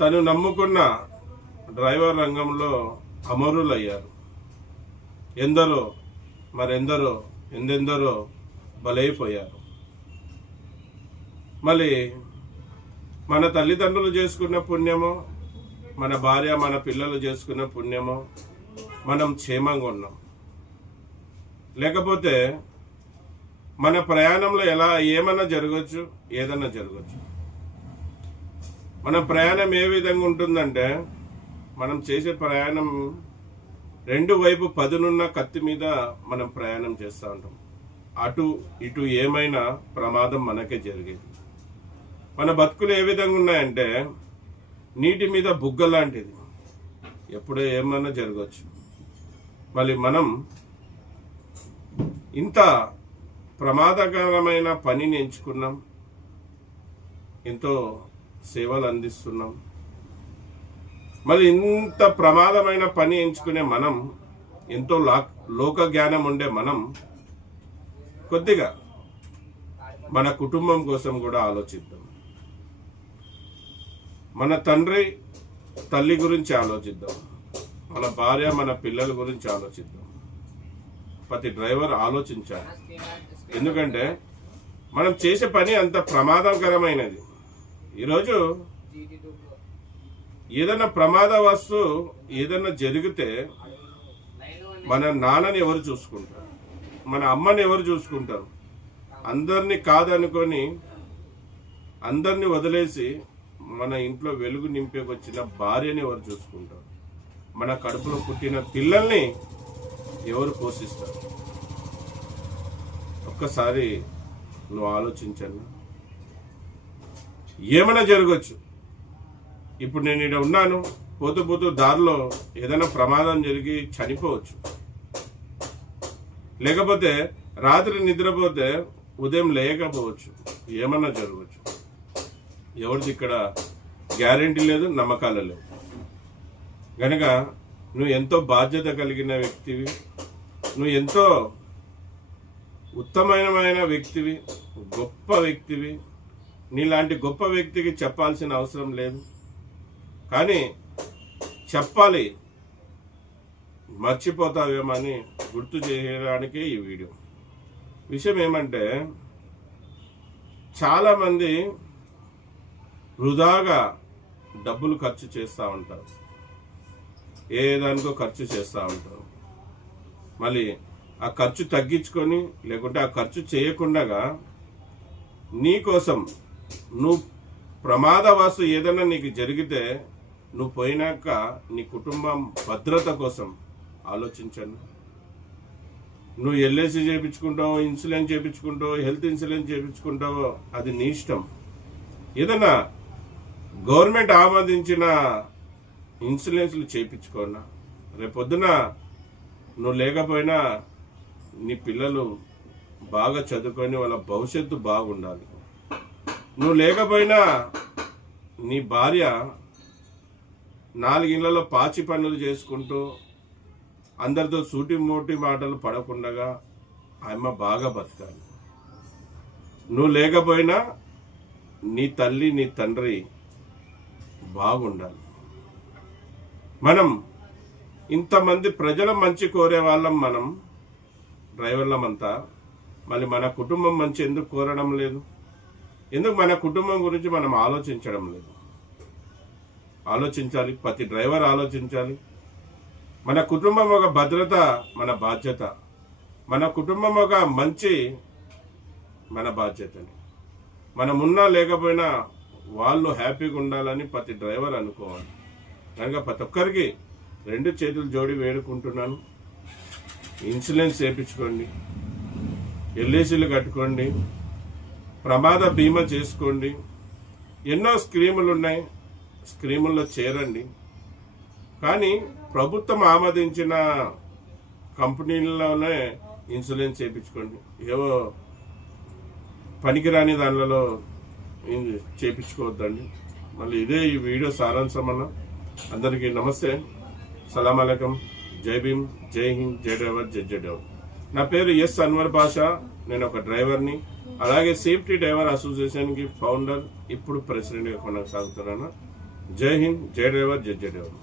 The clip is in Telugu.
తను నమ్ముకున్న డ్రైవర్ రంగంలో అమరులయ్యారు. ఎందరో మరెందరో ఎందెందరో బలైపోయారు. మళ్ళీ మన తల్లిదండ్రులు చేసుకున్న పుణ్యమో, మన భార్య మన పిల్లలు చేసుకున్న పుణ్యమో మనం క్షేమంగా ఉన్నాం. లేకపోతే మన ప్రయాణంలో ఏమన్నా జరగచ్చు, ఏదన్నా జరగచ్చు. మన ప్రయాణం ఏ విధంగా ఉంటుందంటే, మనం చేసే ప్రయాణం రెండు వైపు పదునున్న కత్తి మీద మనం ప్రయాణం చేస్తూ ఉంటాం. అటు ఇటు ఏమైనా ప్రమాదం మనకే జరిగేది. మన బతుకులు ఏ విధంగా ఉన్నాయంటే నీటి మీద బుగ్గ లాంటిది, ఎప్పుడో ఏమన్నా జరగచ్చు. మళ్ళీ మనం ఇంత ప్రమాదకరమైన పనిని ఎంచుకున్నాం, ఎంతో సేవలు అందిస్తున్నాం. మరి ఇంత ప్రమాదమైన పని ఎంచుకునే మనం, ఎంతో లోక జ్ఞానం ఉండే మనం కొద్దిగా మన కుటుంబం కోసం కూడా ఆలోచిద్దాం. మన తండ్రి తల్లి గురించి ఆలోచిద్దాం, మన భార్య మన పిల్లల గురించి ఆలోచిద్దాం. ప్రతి డ్రైవర్ ఆలోచించాలి. ఎందుకంటే మనం చేసే పని అంత ప్రమాదకరమైనది. ఈరోజు ఏదైనా ప్రమాదవస్తు ఏదైనా జరిగితే మన నాన్నని ఎవరు చూసుకుంటారు, మన అమ్మని ఎవరు చూసుకుంటారు? అందరినీ కాదనుకొని అందరినీ వదిలేసి మన ఇంట్లో వెలుగు నింపేకొచ్చిన భార్యని ఎవరు చూసుకుంటారు? మన కడుపులో పుట్టిన పిల్లల్ని ఎవరు పోషిస్తారు? ఒక్కసారి నువ్వు ఆలోచించన్నా. ఏమైనా జరగచ్చు. ఇప్పుడు నేను ఇక్కడ ఉన్నాను, పోతూ పోతూ దారిలో ఏదైనా ప్రమాదం జరిగి చనిపోవచ్చు. లేకపోతే రాత్రి నిద్రపోతే ఉదయం లేకపోవచ్చు. ఏమన్నా జరగచ్చు. ఎవరిది ఇక్కడ గ్యారెంటీ లేదు, నమ్మకాలు లేవు. కనుక నువ్వు ఎంతో బాధ్యత కలిగిన వ్యక్తివి, నువ్వు ఎంతో ఉత్తమమైన వ్యక్తివి, గొప్ప వ్యక్తివి. నీలాంటి గొప్ప వ్యక్తికి చెప్పాల్సిన అవసరం లేదు, కానీ చెప్పాలి. మర్చిపోతావేమని గుర్తు చేయడానికే ఈ వీడియో. విషయం ఏమంటే, చాలామంది వృధాగా డబ్బులు ఖర్చు చేస్తూ ఉంటారు, ఏదానికో ఖర్చు చేస్తూ ఉంటారు. మళ్ళీ ఆ ఖర్చు తగ్గించుకొని, లేకుంటే ఆ ఖర్చు చేయకుండా నీ కోసం, నువ్వు ప్రమాదవశాత్తు ఏదైనా నీకు జరిగితే నువ్వు పోయినాక నీ కుటుంబం భద్రత కోసం ఆలోచించండి. నువ్వు ఎల్ఐసి చేయించుకుంటావో, ఇన్సూరెన్స్ చేయించుకుంటావో, హెల్త్ ఇన్సూరెన్స్ చేయించుకుంటావో అది నీ ఇష్టం. ఏదైనా గవర్నమెంట్ ఆమోదించిన ఇన్సూరెన్స్లు చేయించుకోనా. రేపొద్దున నువ్వు లేకపోయినా నీ పిల్లలు బాగా చదువుకొని వాళ్ళ భవిష్యత్తు బాగుండాలి. నువ్వు లేకపోయినా నీ భార్య 4 ఇళ్లలో పాచి పనులు చేసుకుంటూ అందరితో సూటి మోటి మాటలు పడకుండా ఆమె బాగా బతకాలి. నువ్వు లేకపోయినా నీ తల్లి నీ తండ్రి బాగుండాలి. మనం ఇంతమంది ప్రజల మంచి కోరే వాళ్ళం, మనం డ్రైవర్లమంతా. మళ్ళీ మన కుటుంబం మంచి ఎందుకు కోరడం లేదు? ఎందుకు మన కుటుంబం గురించి మనం ఆలోచించడం లేదు? ఆలోచించాలి. ప్రతి డ్రైవర్ ఆలోచించాలి. మన కుటుంబం ఒక భద్రత, మన బాధ్యత. మన కుటుంబం ఒక మంచి, మన బాధ్యతని. మనమున్నా లేకపోయినా వాళ్ళు హ్యాపీగా ఉండాలని ప్రతి డ్రైవర్ అనుకోవాలి. కనుక ప్రతి ఒక్కరికి 2 చేతులు జోడి వేడుకుంటున్నాను. ఇన్సూరెన్స్ చేయించుకోండి, ఎల్ఐసీలు కట్టుకోండి, ప్రమాద బీమా చేసుకోండి. ఎన్నో స్కీములు ఉన్నాయి, స్కీముల్లో చేరండి. కానీ ప్రభుత్వం ఆమోదించిన కంపెనీలలోనే ఇన్సూరెన్స్ చేయించుకోండి. ఏవో పనికిరాని దానిలో చేయించుకోవద్దండి. మళ్ళీ ఇదే ఈ వీడియో సారాంశం అన్న. అందరికీ నమస్తే, సలాం అలైకుం, జై భీమ్, జై హింద్, జై డ్రైవర్, జై డ్రైవర్. నా పేరు ఎస్ అన్వర్ బాషా. నేను ఒక డ్రైవర్ని, అలాగే సేఫ్టీ డ్రైవర్ అసోసియేషన్కి ఫౌండర్, ఇప్పుడు ప్రెసిడెంట్గా కొనసాగుతున్నాను. జై హింద్, జై డ్రైవర్, జై డ్రైవర్.